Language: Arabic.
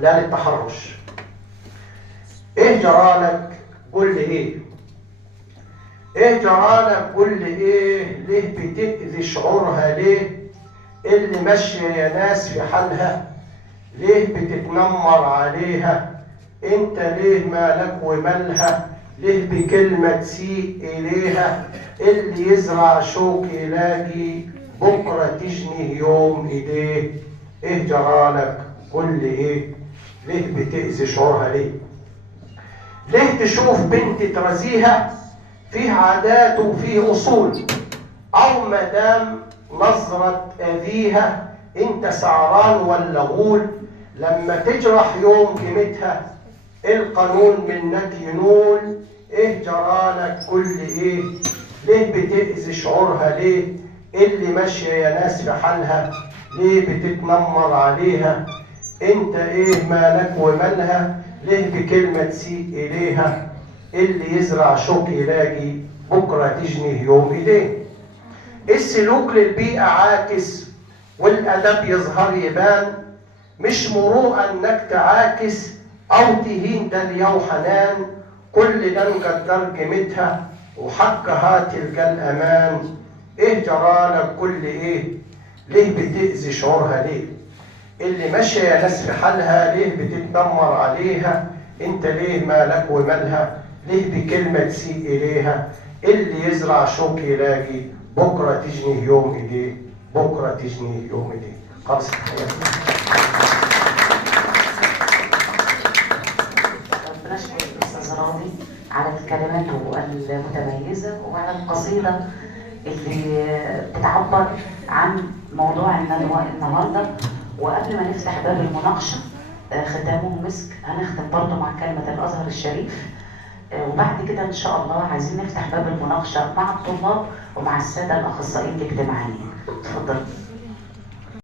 لا للتحرش. ايه جرالك؟ قول لي ايه؟ ايه جرالك؟ قول لي ايه؟ ليه بتأذي شعورها؟ ليه اللي ماشية يا ناس في حالها؟ ليه بتتنمر عليها؟ انت ليه مالك ومالها؟ ليه بكلمة تسيء اليها؟ اللي يزرع شوك يلاقي بكرة تجني يوم ايديه. ايه جرالك؟ قول لي ايه؟ ليه بتأذي شعورها؟ ليه تشوف بنت ترزيها فيه عادات وفيه اصول، او مدام نظرة اذيها انت سعران ولا غول؟ لما تجرح يوم قيمتها القانون منك ينول. ايه جرالك؟ قول لي ايه؟ ليه بتأذي شعورها؟ ليه اللي ماشية يا ناس في حالها؟ ليه بتتنمر عليها؟ انت ايه مالك ومالها؟ ليه بكلمة تسيء اليها؟ اللي يزرع شوك يلاقي بكرة تجنيه يوم ايديه. السلوك للبيئة عاكس والأدب يظهر يبان، مش مروءة انك تعاكس او تهين دنيا وحنان. كل ده نقدر قيمتها وحقها تلقى الامان. ايه جرالك؟ كل ايه؟ ليه بتأذي شعورها؟ ليه اللي ماشية يا ناس في حالها؟ ليه بتتنمر عليها؟ انت ليه مالك ومالها؟ ليه بكلمة تسيء اليها؟ اللي يزرع شوك يلاقي بكرة تجنيه يوم ايديه. بكرة تجنيه يوم ايديه. خلاص. بنشكر الأستاذ راضي على كلماته المتميزة وعلى القصيدة اللي بتعبر عن موضوع الندوة النهاردة. وقبل ما نفتح باب المناقشة ختامه مسك، هنختم برضه مع كلمة الأزهر الشريف، وبعد كده إن شاء الله عايزين نفتح باب المناقشة مع الطلاب ومع السادة الأخصائيين الاجتماعيين. اتفضل.